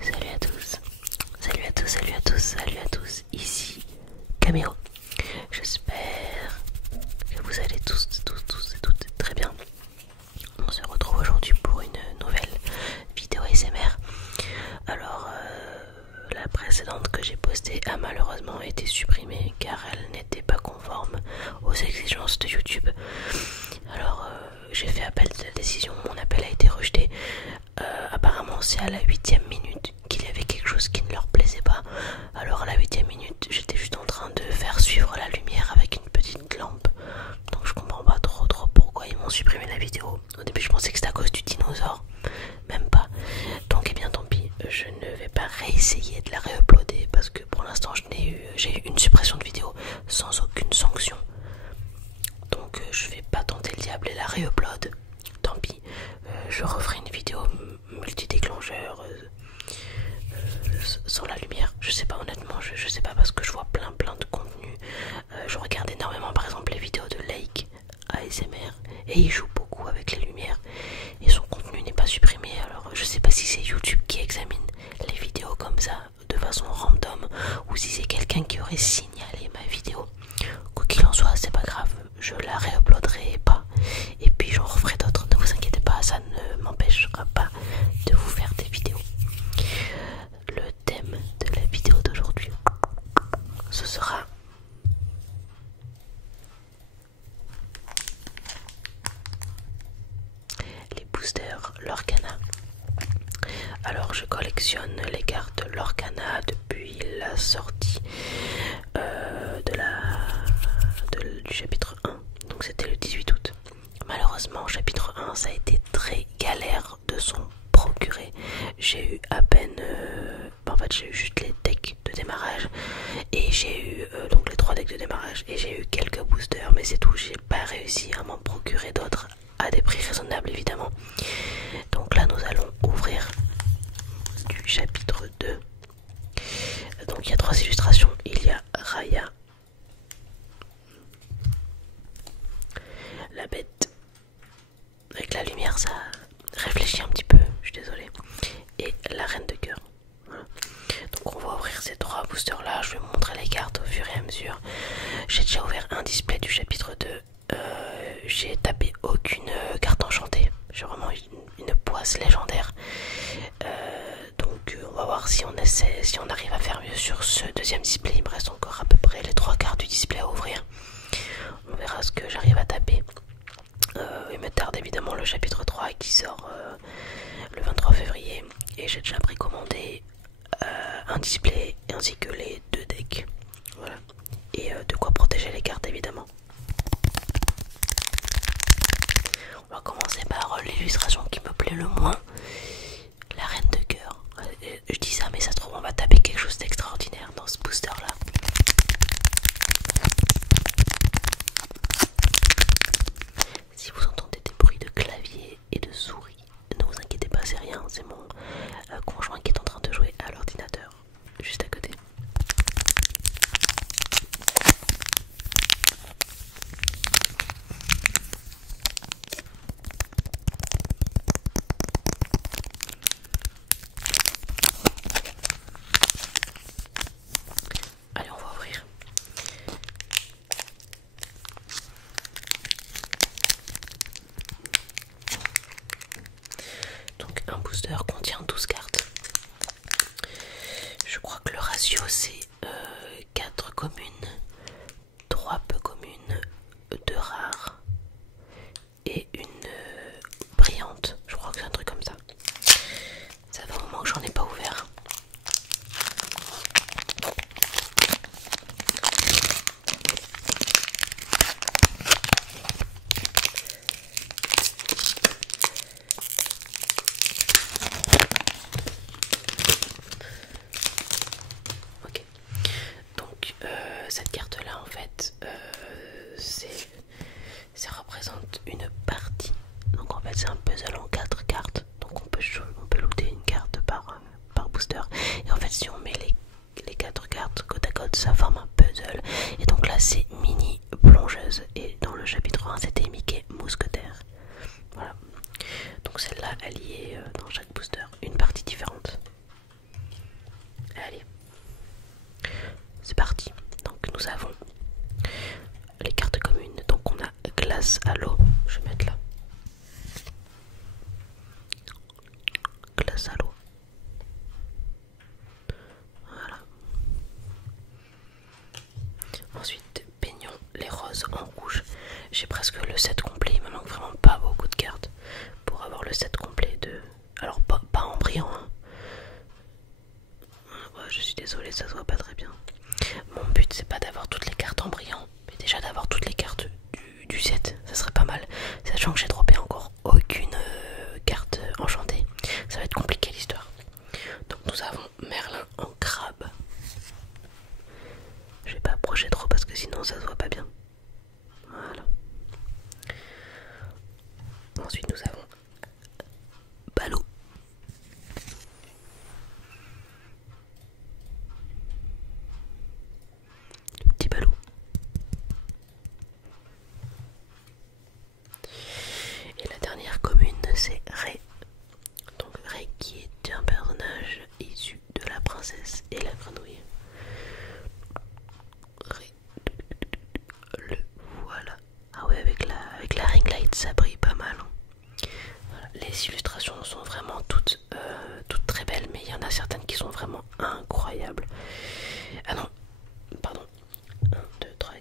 Salut à tous, salut à tous, salut à tous, salut à tous, ici Caméo. J'espère que vous allez tous et toutes très bien. On se retrouve aujourd'hui pour une nouvelle vidéo ASMR. Alors, la précédente que j'ai postée a malheureusement été supprimée car elle n'était pas conforme aux exigences de YouTube. Alors, j'ai fait appel de la décision, mon appel a été rejeté. Apparemment c'est à la 8e minute qu'il y avait quelque chose qui ne leur plaisait pas. Alors à la 8e minute j'étais juste en train de faire suivre la lumière avec une petite lampe. Donc je comprends pas trop pourquoi ils m'ont supprimé la vidéo. Au début je pensais que c'était à cause du dinosaure. Même pas. Donc eh bien tant pis, je ne vais pas réessayer de la réuploader parce que pour l'instant j'ai eu une suppression de vidéo sans aucune sanction. Donc je vais pas tenter le diable et la réupload. Tant pis, je referai une vidéo multi-déclencheur sans la lumière. Je sais pas honnêtement, je sais pas parce que je vois plein de contenu. Je regarde énormément par exemple les vidéos de Lake ASMR et il joue beaucoup avec les lumières et son contenu n'est pas supprimé. Alors je sais pas si c'est YouTube qui examine les vidéos comme ça de façon random ou si c'est quelqu'un qui aurait signalé ma vidéo. Quoi qu'il en soit, c'est pas grave, je la réuploaderai pas et puis j'en referai d'autres, ne vous inquiétez pas, ça ne m'empêchera pas de vous faire des vidéos. Le thème de la vidéo d'aujourd'hui, ce sera les boosters Lorcana. Alors je collectionne les cartes Lorcana depuis la sortie du chapitre 1, donc c'était le 18 août. Malheureusement chapitre 1 ça a été très galère de s'en procurer. J'ai eu à peine en fait j'ai eu juste les decks de démarrage et j'ai eu donc les 3 decks de démarrage et j'ai eu quelques boosters, mais c'est tout. J'ai pas réussi à m'en procurer d'autres à des prix raisonnables évidemment. Donc là nous allons ouvrir du chapitre 2. Donc il y a 3 illustrations. Il y a Raya, la bête avec la lumière, ça réfléchit un petit peu, je suis désolée, et la reine de cœur. Voilà. Donc on va ouvrir ces 3 boosters là, je vais vous montrer les cartes au fur et à mesure. J'ai déjà ouvert un display du chapitre 2. J'ai tapé aucune carte enchantée, j'ai vraiment une poisse légendaire. Donc on va voir si on arrive à faire mieux sur ce deuxième display. Il me reste encore à peu près les 3 cartes du display à ouvrir. On verra ce que j'arrive à taper. Il me tarde évidemment le chapitre 3 qui sort le 23 février et j'ai déjà précommandé un display ainsi que les 2 decks. Voilà. Et de quoi protéger les cartes évidemment. On va commencer par l'illustration qui me plaît le moins, la reine de cœur. Je dis ça mais ça se trouve on va taper quelque chose d'extraordinaire dans ce booster là. Si vous entendez des bruits de clavier et de souris, ne vous inquiétez pas, c'est rien, c'est mon conjoint qui est en train de jouer à l'ordinateur juste à côté. Allez, on va ouvrir. Donc un booster contient 12 cartes. Je crois que le ratio c'est 4 communes, 3 peu communes, 2 rares et une brillante. Je crois que c'est un truc comme ça. Ça fait un moment que j'en ai pas ouvert. Ok. Donc cette carte là en fait ça représente une partie. Donc en fait c'est un puzzle en 4 cartes. Donc on peut looter une carte par booster. Et en fait si on met les 4 cartes côte à côte ça forme un puzzle. Et donc là c'est mini plongeuse. Et dans le chapitre 1 c'était Mickey mousquetaire. Voilà. Donc celle-là elle y est dans chaque booster une partie différente. parce que le set complet, il me manque vraiment pas beaucoup de cartes pour avoir le set complet de... Alors pas en brillant, hein. Ouais, je suis désolée, ça se voit pas très bien. Mon but c'est pas d'avoir toutes les cartes en brillant, mais déjà d'avoir toutes les cartes du set, ça serait pas mal. Sachant que j'ai droppé encore aucune carte enchantée, ça va être compliqué l'histoire. Donc nous avons Merlin en crabe. Je vais pas approcher trop parce que sinon ça se voit pas bien. Voilà. Ensuite nous avons Balou. Le petit Balou. Et la dernière commune c'est Ré. Donc Ré qui est un personnage issu de la princesse et la grenouille. Ré. Le voilà. Ah ouais, avec la ring light ça brille pas mal, hein. Voilà. Les illustrations sont vraiment toutes très belles, mais il y en a certaines qui sont vraiment incroyables. Ah non, pardon. 1, 2, 3,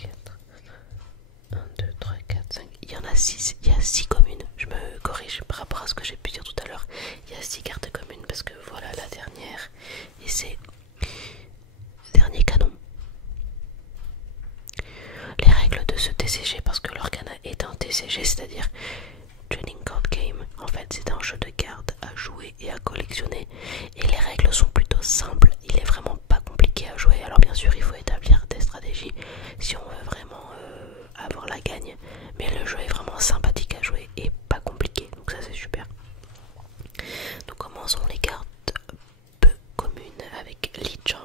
4, 1, 2, 3, 4, 5. Il y en a 6. Il y a 6 communes. Je me corrige par rapport à ce que j'ai pu dire tout à l'heure. Il y a 6 cartes communes parce que voilà la dernière. Et c'est dernier canon. Les règles de ce TCG, parce que l'Organa est un TCG, c'est-à-dire Trading Card Game. En fait, c'est un jeu de cartes à jouer et à collectionner. Et les règles sont plutôt simples. Il est vraiment pas compliqué à jouer. Alors bien sûr, il faut établir des stratégies si on veut vraiment avoir la gagne. Mais le jeu est vraiment sympathique à jouer et pas compliqué. Donc ça, c'est super. Nous commençons les cartes peu communes avec Li Chang.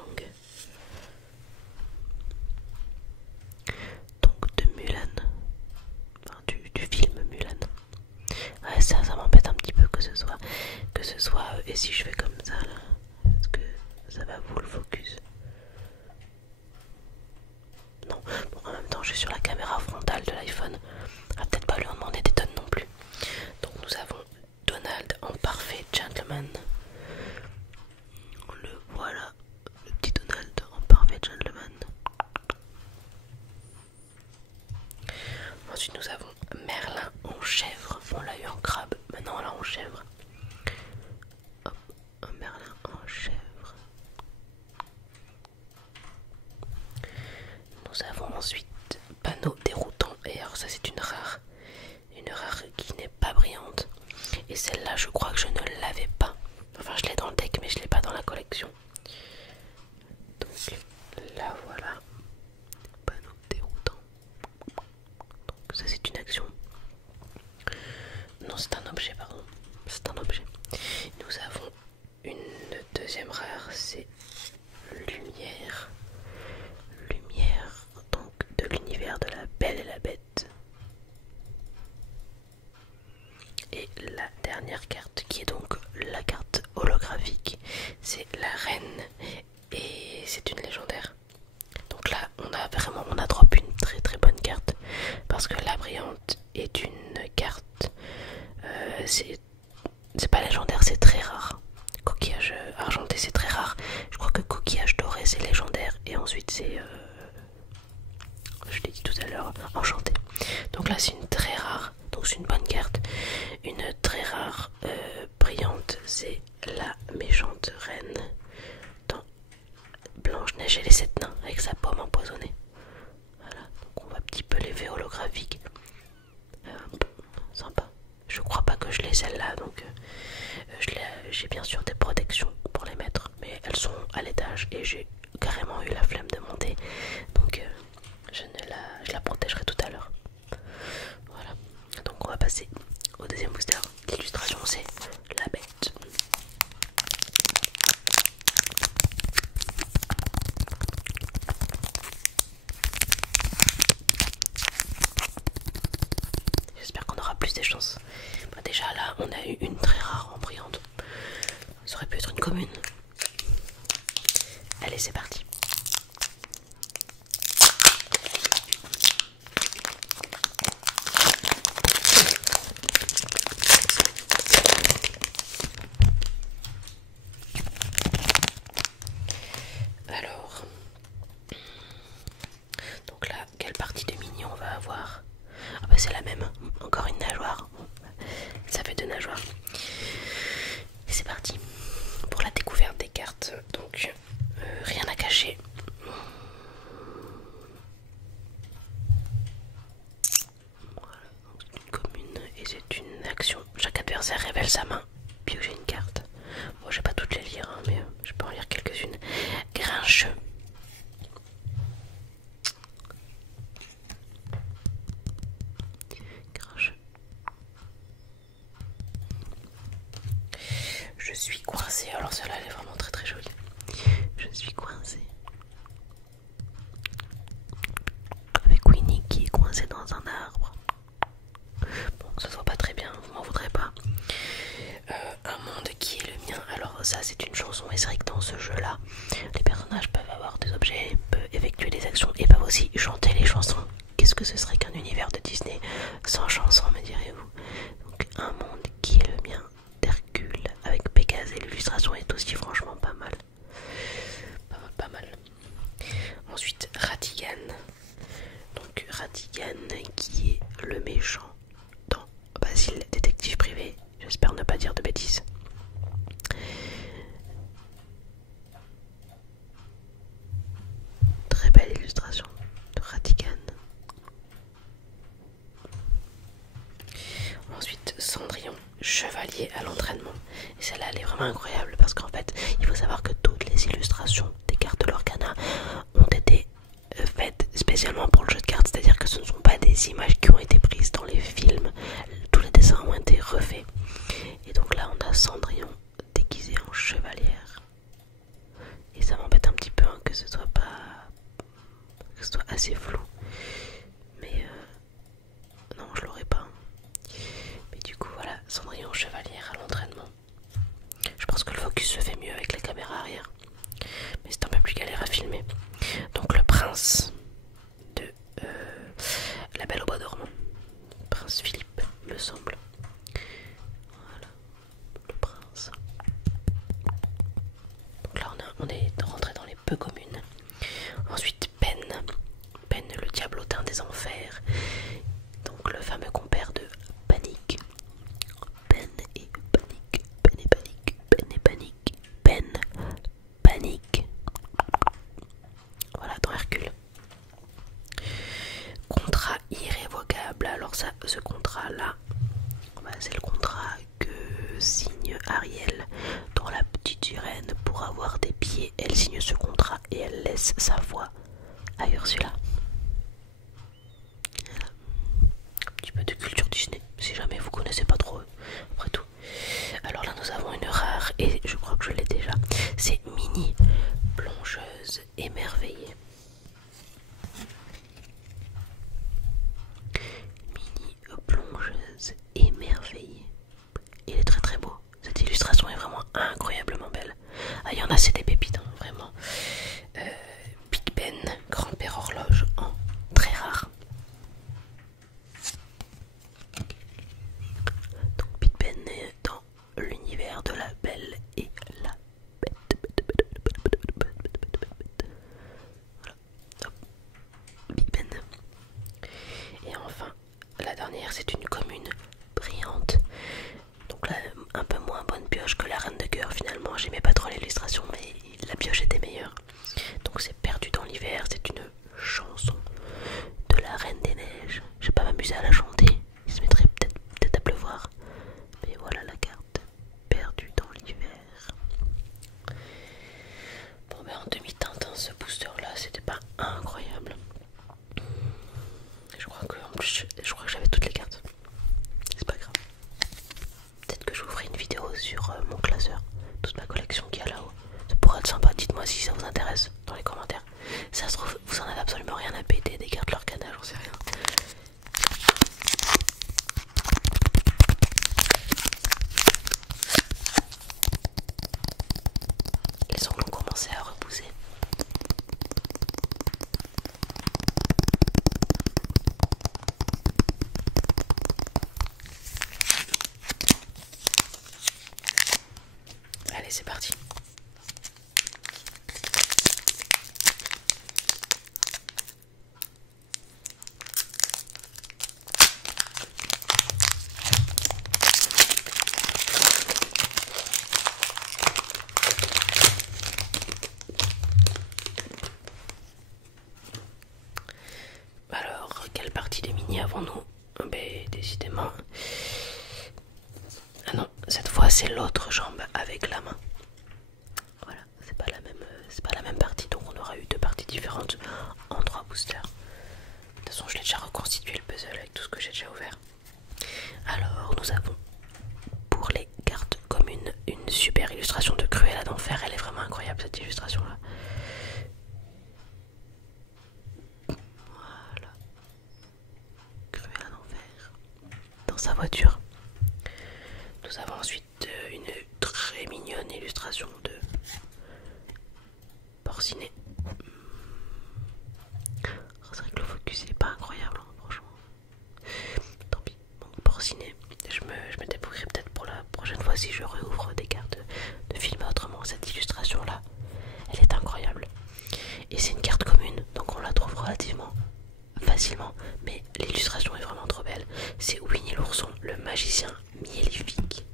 Donc de Mulan. Enfin, du film Mulan. Ouais, ça m'embête un petit peu que ce soit et si je fais comme ça là, est-ce que ça va vous le focus? Non, bon, en même temps je suis sur la caméra frontale de l'iPhone, on va peut-être pas lui en demander des tonnes non plus. Donc nous avons Donald en parfait gentleman. Le voilà, le petit Donald en parfait gentleman. Ensuite nous avons Merlin en chèvre. On l'a eu en crabe, maintenant là en chèvre. Hop, un Merlin en chèvre. Nous avons ensuite Panneau déroutant. Et alors ça c'est une rare qui n'est pas brillante. Et celle-là je crois que je ne l'avais pas. Enfin je l'ai dans le deck mais je l'ai pas dans la collection. Donc là voilà. Panneau déroutant. Donc ça c'est une action. Non, c'est un objet, pardon. C'est un objet. Nous avons une deuxième rare, c'est Lumière. Lumière, donc de l'univers de la Belle et la Bête. Et la dernière carte, qui est donc la carte holographique, c'est la Reine. Et c'est une légendaire. Donc là, on a drop une très très bonne carte. Parce que la Brillante est une carte... c'est pas légendaire, c'est très rare. Coquillage argenté, c'est très rare. Je crois que coquillage doré, c'est légendaire. Et ensuite, c'est... je l'ai dit tout à l'heure, enchanté. Donc là, c'est une très rare. Donc c'est une bonne carte. Une très rare brillante, c'est la méchante reine dans Blanche-Neige et les 7 nains avec sa pomme empoisonnée. Voilà, donc on voit un petit peu l'effet holographique. Sympa. Je crois pas que je l'ai celle-là, donc j'ai bien sûr des protections pour les mettre, mais elles sont à l'étage et j'ai carrément eu la flemme de monter, donc je la protégerai tout à l'heure. Voilà, donc on va passer au deuxième booster. L'illustration c'est la bête. J'espère qu'on aura plus de chance. Bah déjà là on a eu une très rare en brillante. Ça aurait pu être une commune. Allez c'est parti. Alors, donc là, quelle piocher une carte. Bon, je vais pas toutes les lire, hein, mais je peux en lire quelques-unes. Grincheux. Grincheux. Je suis coincée. Alors celle-là, elle est vraiment très très jolie. Je suis coincée. Avec Winnie qui est coincée dans un arbre. Bon, que ce soit pas très bien, vous m'en voudrez pas. Un monde qui est le mien. Alors ça c'est une chanson et c'est vrai que dans ce jeu là les personnages peuvent avoir des objets, peuvent effectuer des actions et peuvent aussi chanter les chansons. Qu'est-ce que ce serait qu'un univers de Disney sans chansons, me direz-vous? Donc un monde qui est le mien d'Hercule avec Pégase et l'illustration est aussi franchement pas mal. Pas mal. Ensuite Ratigan. Donc Ratigan qui est le méchant dans Basile, détective privé. J'espère ne pas dire de bêtises. Très belle illustration de Ratigan. Ensuite Cendrillon, chevalier à l'entraînement. Et celle-là elle est vraiment incroyable parce qu'en fait il faut savoir que toutes les illustrations des cartes de l'Organa ont été faites spécialement pour le jeu de cartes. C'est-à-dire que ce ne sont pas des images qui ont été prises dans les films. Tous les dessins ont été refaits. Et donc là on a Cendrillon déguisée en chevalière. Et ça m'embête un petit peu hein, que ce soit assez flou. Mais non, je l'aurais pas. Mais du coup voilà, Cendrillon chevalière à l'entraînement. Je pense que le focus se fait mieux avec la caméra arrière. Mais c'est un peu plus galère à filmer. Donc le prince de La Belle au Bois dormant. Prince Philippe, me semble. Voilà, le prince. Donc là on est rentré dans les peu communes. Ensuite Pen, le diablotin des enfers. Donc le fameux compère de Panique. Pen et Panique, Pen et Panique, Pen et Panique, Pen, Panique. Voilà, dans Hercule. Contrat irrévocable. Alors ça, ce contrat là, c'est le contrat que signe Ariel dans La Petite Sirène pour avoir des pieds. Elle signe ce contrat et elle laisse sa voix à Ursula. Voilà. Un petit peu de culture Disney, si jamais vous connaissez pas trop, après tout. Alors là nous avons une rare et je crois que je l'ai déjà. C'est Minnie, plongeuse émerveillée. Minnie, plongeuse émerveillée. Il est très très beau. Cette illustration est vraiment incroyablement belle. Ah, il y en a, c'est des pépites, hein, vraiment. Big Ben, grand-père horloge en très rare. Donc Big Ben est dans l'univers de La Belle et la Bête. Voilà. Hop. Big Ben. Et enfin, la dernière, c'est une commune brillante. Donc là, un peu moins bonne pioche que la Reine de Cœur finalement. J'aimais pas trop l'illustration, mais la pioche était meilleure. Donc c'est Perdu dans l'hiver, c'est une chanson de la Reine des Neiges. Je vais pas m'amuser à la chanter, il se mettrait peut-être à pleuvoir. Mais voilà la carte, Perdu dans l'hiver. Bon ben en demi-teinte, hein, ce booster là, c'était pas incroyable. Je crois que en plus, je crois que j'avais toutes les cartes. C'est pas grave. Peut-être que je vous ferai une vidéo sur mon classeur, toute ma collection qu'il y a là-haut. Ça pourrait être sympa, dites-moi si ça vous intéresse dans les commentaires. Ça se trouve, vous en avez absolument rien à péter des cartes Lorcana, j'en sais rien. Les ongles ont commencé à repousser. Allez, c'est parti. Alors, quelle partie de Minnie avons-nous? Ben, décidément. Ah non, cette fois c'est l'autre jambe avec la main. Voilà, c'est pas la même partie, donc on aura eu deux parties différentes en 3 boosters. De toute façon, je l'ai déjà reconstitué le puzzle avec tout ce que j'ai déjà ouvert. Alors, nous avons pour les cartes communes une super illustration de Cruella d'Enfer. Elle est vraiment incroyable cette illustration là. Voilà, Cruella d'Enfer dans sa voiture. Nous avons ensuite une très mignonne illustration de Porcinet. C'est vrai que le focus il est pas incroyable, hein, franchement. Tant pis. Bon, Porcinet, je me débrouillerai peut-être pour la prochaine fois si je réouvre des cartes de filmer autrement. Cette illustration là, elle est incroyable. Et c'est une carte commune, donc on la trouve relativement facilement. Mais l'illustration est vraiment trop belle. C'est Winnie l'ourson, le magicien mielifique.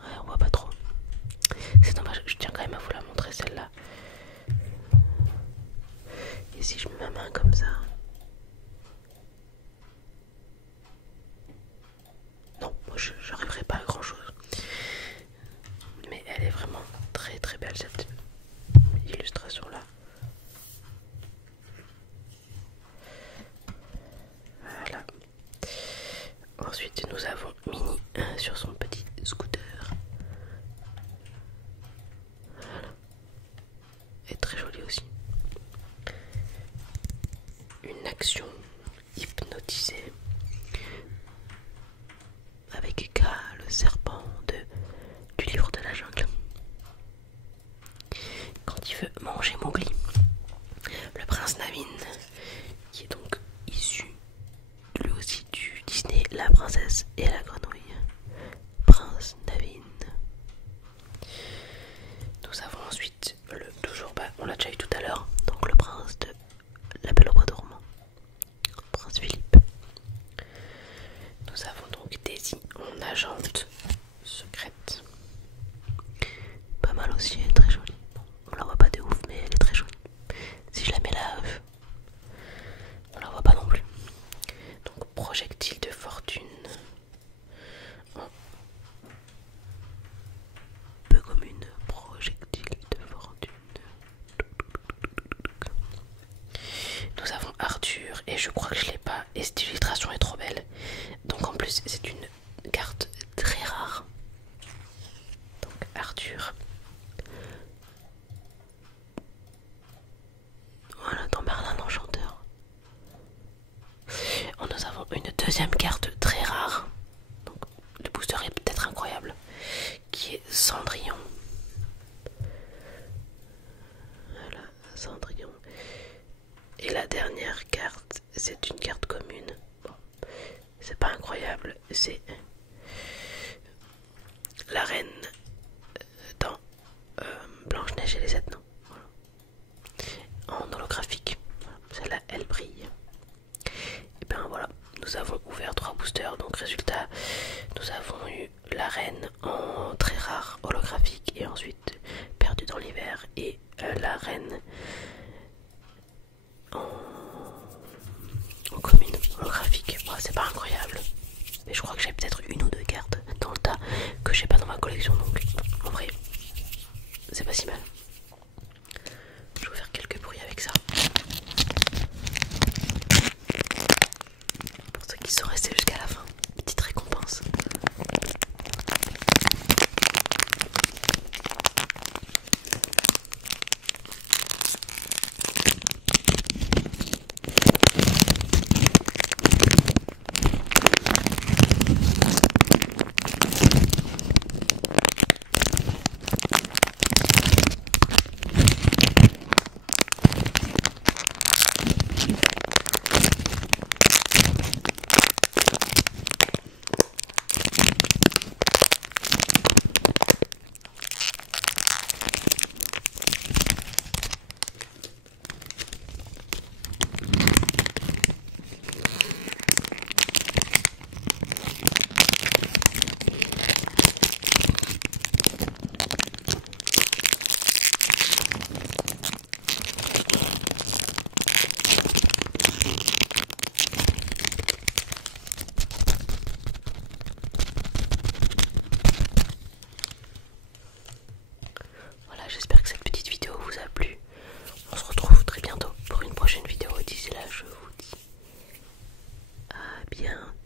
Ouais, on voit pas trop. C'est dommage, je tiens quand même à vous la montrer celle-là. Et si je mets ma main comme ça. Non, moi j'arriverai pas à grand chose. Mais elle est vraiment très très belle cette illustration là. Voilà. Ensuite nous avons Minnie sur son petit scooter. Voilà. Elle est très jolie aussi. Une action hypnotisée avec K, le serpent du livre de la jungle. Quand il veut manger Mowgli. Le prince Naveen, qui est donc issu lui aussi du Disney La princesse et la grenouille. Prince Naveen. Nous avons ensuite toujours, on l'a déjà eu tout à l'heure, donc le prince de La Belle au Bois dormant, Prince Philippe. Nous avons donc Daisy en agente secrète. Pas mal aussi, elle est très jolie. Bon, on la voit pas de ouf, mais elle est très jolie. Si je la mets là, on la voit pas non plus. Donc projectile de fortune. Peu commune, projectile de fortune. Nous avons Arthur et je crois que je l'ai pas. Et cette illustration est trop belle. Donc en plus c'est une carte très rare. Donc Arthur. Voilà, dans Merlin l'Enchanteur. Nous avons une deuxième carte très rare. Donc le booster est peut-être incroyable. Qui est Cendrillon. Voilà, Cendrillon. Et la dernière carte, c'est une carte commune. Bon, c'est pas incroyable, c'est la reine dans Blanche-Neige et les 7 nains. Voilà. En holographique. Voilà. Celle-là, elle brille. Et bien voilà, nous avons ouvert 3 boosters. Donc résultat, nous avons eu la reine en très rare holographique et ensuite perdue dans l'hiver. Et la reine en commune holographique. Bon, c'est pas incroyable, mais je crois que j'ai peut-être une ou deux cartes dans le tas que j'ai pas dans ma collection, donc en vrai c'est pas si mal. Je vais faire quelques bruits avec ça pour ceux qui sont restés jusqu'à la fin. Petite récompense. bientôt.